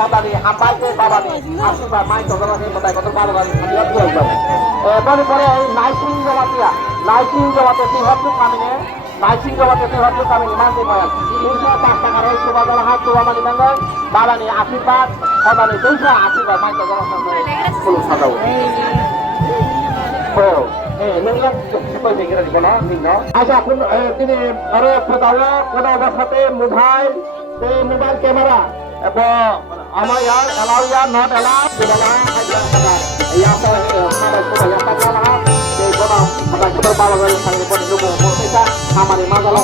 Padani, Hampate, Babani, Asuba, Michael, Batai, Kotobalan, and Yaki. Body for a nicing Galatia, nicing Galata, he had to come in, nicing Galata, he had to come in Monday morning. Lucia, Pastor, Subadala, had to Ramani Bangal, Babani, Asuba, Padani, Lucia, Asuba, Michael, full of Sado. Oh, আচ্ছা এখন তিনি আরো কোথাও সাথে mobile mobile camera এবং আমার ইয়ার allow year not allow ইয়া আমাদের মাজালা